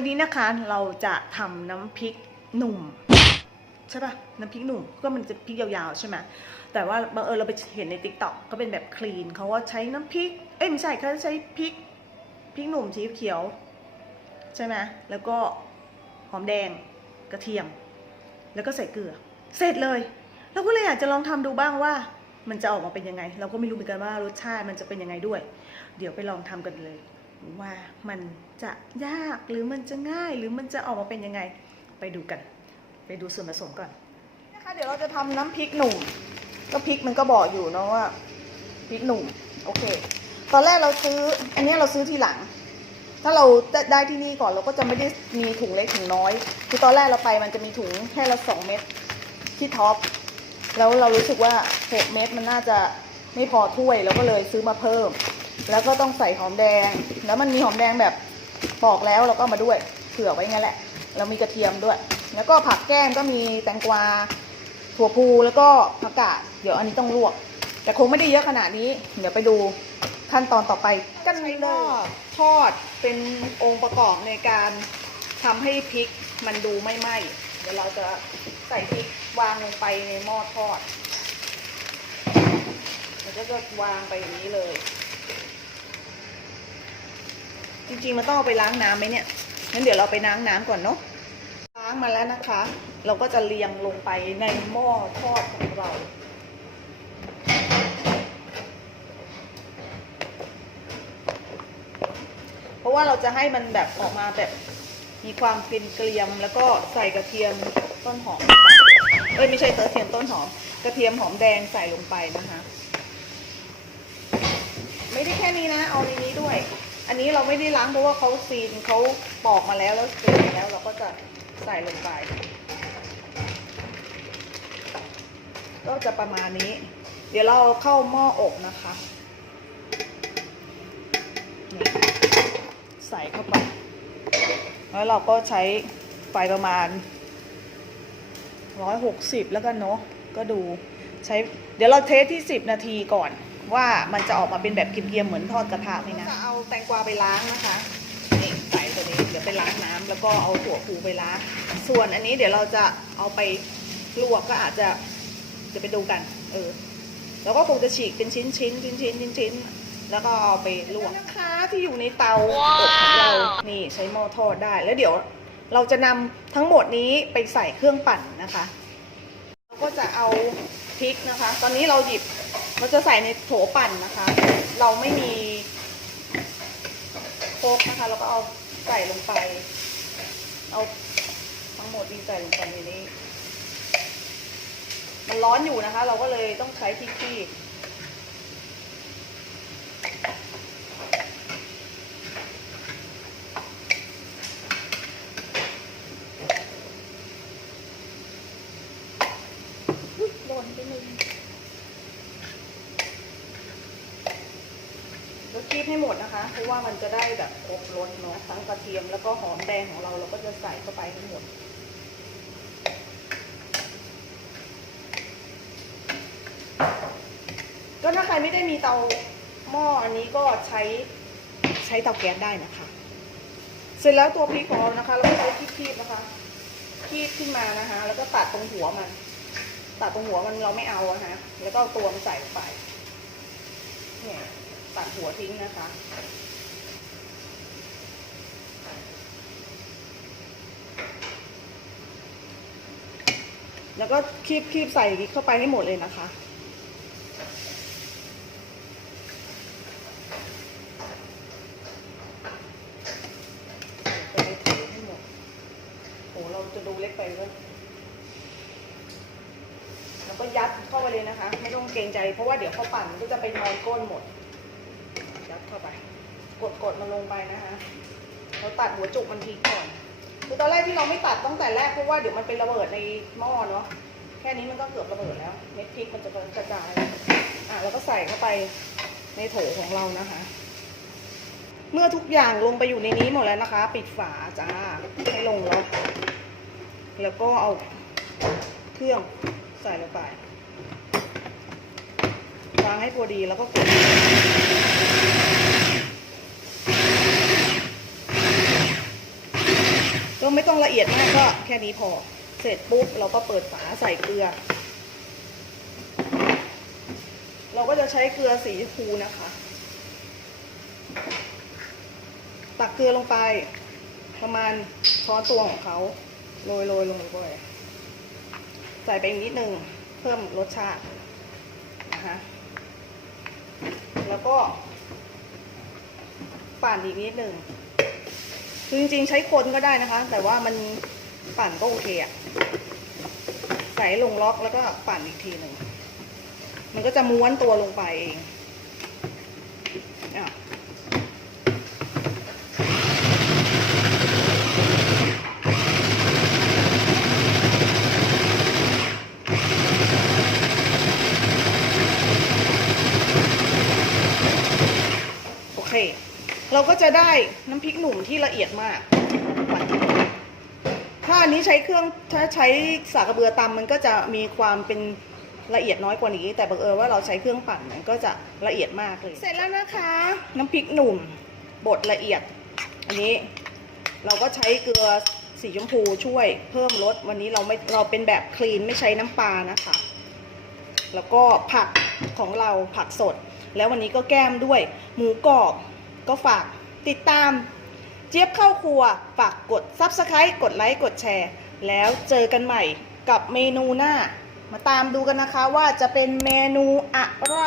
วันนี้นะคะเราจะทำน้ำพริกหนุ่มใช่ปะน้ำพริกหนุ่มก็มันจะพริกยาวๆใช่ไหมแต่ว่าบังเอิญเราไปเห็นในติ๊กต็อกก็เป็นแบบคลีนเขาว่าใช้น้ำพริก เอ้ยไม่ใช่เขาใช้พริกพริกหนุ่มสีเขียว ใช่ไหมแล้วก็หอมแดงกระเทียม แล้วก็ใส่เกลือ เสร็จเลยเราก็เลยอยากจะลองทำดูบ้างว่า มันจะออกมาเป็นยังไง เราก็ไม่รู้เหมือนกันว่ารสชาติมันจะเป็นยังไงด้วย เดี๋ยวไปลองทำกันเลย ว่ามันจะยากหรือมันจะง่ายหรือมันจะออกมาเป็นยังไงไปดูกัน ไปดูส่วนผสมก่อนนะคะเดี๋ยวเราจะทำน้ำพริกหนุ่ม ก็พริกมันก็บอกอยู่เนาะว่าพริกหนุ่มโอเค ตอนแรกเราซื้ออันนี้เราซื้อทีหลัง ถ้าเราได้ได้ที่นี่ก่อนเราก็จะไม่ได้มีถุงเล็กถุงน้อย คือตอนแรกเราไปมันจะมีถุงแค่ละสองเม็ดที่ท็อปแล้วเรารู้สึกว่าหกเม็ดมันน่าจะไม่พอถ้วยเราก็เลยซื้อมาเพิ่ม แล้วก็ต้องใส่หอมแดง แล้วมันมีหอมแดงแบบปอกแล้วเราก็มาด้วยเผื่อไว้งั้นแหละแล้วมีกระเทียมด้วย แล้วก็ผักแก้มก็มีแตงกวาถั่วพูแล้วก็ผักกาดเดี๋ยวอันนี้ต้องลวก แต่คงไม่ได้เยอะขนาดนี้ เดี๋ยวไปดูขั้นตอนต่อไปกันเลยทอดเป็นองค์ประกอบในการทำให้พริกมันดูไม่ไหม้เดี๋ยวเราจะใส่พริกวางลงไปในหม้อทอดเราก็จะวางไปอย่างนี้เลย จริงๆมันต้องเอาไปล้างน้ำไหมเนี่ยงั้นเดี๋ยวเราไปล้างน้ำก่อนเนาะล้างมาแล้วนะคะ เราก็จะเรียงลงไปในหม้อทอดของเราเพราะว่าเราจะให้มันแบบออกมาแบบมีความเกรียมแล้วก็ใส่กระเทียมต้นหอมเอ้ยไม่ใช่กระเทียมต้นหอม กระเทียมหอมแดงใส่ลงไปนะคะ ไม่ได้แค่นี้นะ เอาในนี้ด้วย อันนี้เราไม่ได้ล้างเพราะว่าเขาซีนเขาปอกมาแล้วแล้วเกลี่ยมาแล้วเราก็จะใส่ลงไป ก็จะประมาณนี้ เดี๋ยวเราเข้าหม้ออบนะคะนี่ใส่เข้าไป แล้วเราก็ใช้ไฟประมาณร้อยหกสิบแล้วกันเนาะก็ดูใช้เดี๋ยวเราเทสที่สิบนาทีก่อน ว่ามันจะออกมาเป็นแบบเกรียมๆเหมือนทอดกระทะไหมนะ จะเอาแตงกวาไปล้างนะคะนี่ใส่ตัวนี้เดี๋ยวไปล้างน้ำแล้วก็เอาถั่วพูไปล้าง ส่วนอันนี้เดี๋ยวเราจะเอาไปลวกก็อาจจะจะไปดูกัน เออ แล้วก็คงจะฉีกเป็นชิ้นชิ้นชิ้นชิ้นชิ้นชิ้นแล้วก็เอาไปลวกนะคะที่อยู่ในเตาอบของเรา นี่ใช้หม้อทอดได้ แล้วเดี๋ยวเราจะนำทั้งหมดนี้ไปใส่เครื่องปั่นนะคะ เราก็จะเอาพริกนะคะ ตอนนี้เราหยิบ เราจะใส่ในโถปั่นนะคะ เราไม่มีโคกนะคะ เราก็เอาใส่ลงไป เอาทั้งหมดดีใส่ลงไปในนี้ มันร้อนอยู่นะคะ เราก็เลยต้องใช้ที่คีบอุ๊ยหล่นไปหนึ่งเรา คีบให้หมดนะคะ เพราะว่ามันจะได้แบบครบรสเนาะทั้งกระเทียมแล้วก็หอมแดงของเราเราก็จะใส่เข้าไปทั้งหมดก็ถ้าใครไม่ได้มีเตาหม้ออันนี้ก็ใช้ใช้เตาแก๊สได้นะคะ เสร็จแล้วตัวพริกของเรานะคะ เราก็ใช้คีบๆนะคะคีบขึ้นมานะคะ แล้วก็ตัดตรงหัวมัน ตัดตรงหัวมันเราไม่เอาอะฮะแล้วก็เอาตัวมันใส่ลงไปเนี่ย ตัดหัวทิ้งนะคะแล้วก็คีบคีบใส่เข้าไปให้หมดเลยนะคะจะไปถือให้หมดโหเราจะดูเล็กไปเว้ยแล้วก็ยัดเข้าไปเลยนะคะ ไม่ต้องเกรงใจเพราะว่าเดี๋ยวเขาปั่นก็จะไปนอนก้นหมด เข้าไป กดกดมันลงไปนะคะเราตัดหัวจุกมันทิ้งก่อนคือตอนแรกที่เราไม่ตัดตั้งแต่แรกเพราะว่าเดี๋ยวมันเป็นระเบิดในหม้อเนาะแค่นี้มันก็เกือบระเบิดแล้ว เม็ดพริกมันจะกระจายอะแล้วก็ใส่เข้าไปในโถของเรานะคะ เมื่อทุกอย่างลงไปอยู่ในนี้หมดแล้วนะคะ ปิดฝาจ้าให้ลงแล้วแล้วก็เอาเครื่องใส่ลงไปวางให้พอดีแล้วก็กด ก็ไม่ ต้องละเอียดมากก็แค่นี้พอ เสร็จปุ๊บเราก็เปิดฝาใส่เกลือ เราก็จะใช้เกลือสีชมพูนะคะ ตักเกลือลงไป ประมาณช้อนตวงของเขาโรยโรยลงไปใส่ไปอีกนิดนึง เพิ่มรสชาตินะคะแล้วก็ปั่นอีกนิดนึง คือจริงๆใช้คนก็ได้นะคะ แต่ว่ามันปั่นก็โอเคอะใส่ลงล็อกแล้วก็ปั่นอีกทีหนึ่ง มันก็จะม้วนตัวลงไปเองอะโอเค เราก็จะได้น้ำพริกหนุ่มที่ละเอียดมาก ถ้าอันนี้ใช้เครื่องถ้าใช้สากกระเบือตำมันก็จะมีความเป็นละเอียดน้อยกว่านี้ แต่บังเอิญว่าเราใช้เครื่องปั่นมันก็จะละเอียดมากเลย เสร็จแล้วนะคะ น้ำพริกหนุ่มบดละเอียด อันนี้เราก็ใช้เกลือสีชมพูช่วยเพิ่มรสวันนี้เราไม่เราเป็นแบบคลีนไม่ใช้น้ำปลานะคะ แล้วก็ผักของเราผักสด แล้ววันนี้ก็แก้มด้วยหมูกรอบ ก็ฝากติดตาม เจี๊ยบเข้าครัว ฝากกด Subscribe กดไลค์กดแชร์ แล้วเจอกันใหม่กับเมนูหน้า มาตามดูกันนะคะว่าจะเป็นเมนูอะไร